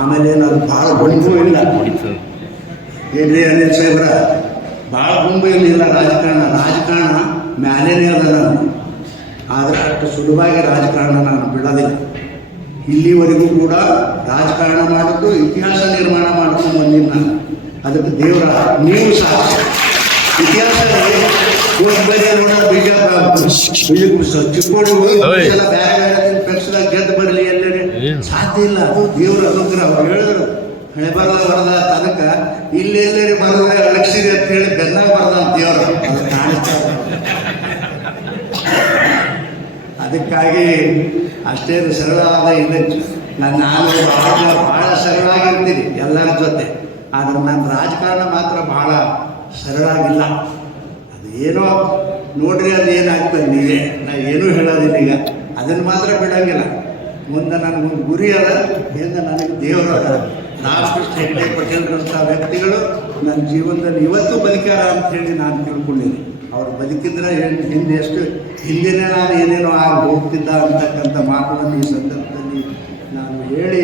ಆಮೇಲೆ ನಾನು ಭಾಳ ಗುಂಪು ಇಲ್ಲ ಏನ್ರಿ ಅನಿಲ್ ಸಾಹೇಬ್ರ, ಭಾಳ ಗುಂಪು ಇಲ್ಲ ರಾಜಕಾರಣ ಮ್ಯಾಲೇನೇ ಅದ ನಾನು. ಆದರೆ ಅಷ್ಟು ಸುಲಭವಾಗಿ ರಾಜಕಾರಣ ನಾನು ಬಿಡೋದಿಲ್ಲ. ಇಲ್ಲಿವರೆಗೂ ಕೂಡ ರಾಜಕಾರಣ ಮಾಡೋದು ಇತಿಹಾಸ ನಿರ್ಮಾಣ ಮಾಡ್ಕೊಂಡು ಬಂದಿಲ್ಲ ನಾನು. ಅದಕ್ಕೆ ದೇವರ ನೀವು ಸಹ ಇತಿಹಾಸ ಚಿಕ್ಕೋಡಿ ಬೇರೆ ಬೇರೆ ಪಕ್ಷದಾಗ ಗೆದ್ದು ಬರಲಿ ಎಲ್ಲೇ ಸಾಧ್ಯ ಇಲ್ಲ. ಅದು ದೇವರ ಅನುಗ್ರಹ. ಅವ್ರು ಹೇಳಿದ್ರು ಹಣೆ ಬರದ ತನಕ ಇಲ್ಲಿ ಎಲ್ಲರೂ ಬರೋದ್ರೆ ಅಳಕ್ಷಿರಿ ಅಂತ ಹೇಳಿ ಬೆನ್ನಾಗ ಬರದ ಅಂತ ದೇವರು ಅದು ಕಾಣಿಸ್ತಾರೆ. ಅದಕ್ಕಾಗಿ ಅಷ್ಟೇನು ಸರಳವಾದ ಇಲ್ಲ. ನಾನು ಭಾಳ ಸರಳಾಗಿರ್ತೀನಿ ಎಲ್ಲರ ಜೊತೆ. ಆದರೆ ನನ್ನ ರಾಜಕಾರಣ ಮಾತ್ರ ಭಾಳ ಸರಳಾಗಿಲ್ಲ. ಅದು ಏನೋ ನೋಡ್ರಿ, ಅದು ಏನಾಗ್ತದೆ ನೀವೇ, ನಾ ಏನೂ ಹೇಳೋದಿಲ್ಲ. ಈಗ ಅದನ್ನು ಮಾತ್ರ ಬಿಡೋಂಗಿಲ್ಲ. ಮುಂದೆ ನನಗೊಂದು ಗುರಿ ಅದ, ಹಿಂದೆ ನನಗೆ ದೇವರು ಅದ. ರಾಮಕೃಷ್ಣ ಹೆಗಡೆ ಪಟೇಲ್ರಂಥ ವ್ಯಕ್ತಿಗಳು ನನ್ನ ಜೀವನದಲ್ಲಿ ಇವತ್ತು ಬದುಕ್ಯಾರ ಅಂಥೇಳಿ ನಾನು ತಿಳ್ಕೊಂಡಿದ್ದೀನಿ. ಅವರು ಬದುಕಿದ್ರೆ ಹಿಂದೆ ಎಷ್ಟು ಹಿಂದಿನೇ ನಾನು ಏನೇನೋ ಆಗಿ ಹೋಗ್ತಿದ್ದ ಅಂತಕ್ಕಂಥ ಮಾತುಗಳನ್ನು ಈ ಸಂದರ್ಭದಲ್ಲಿ ನಾನು ಹೇಳಿ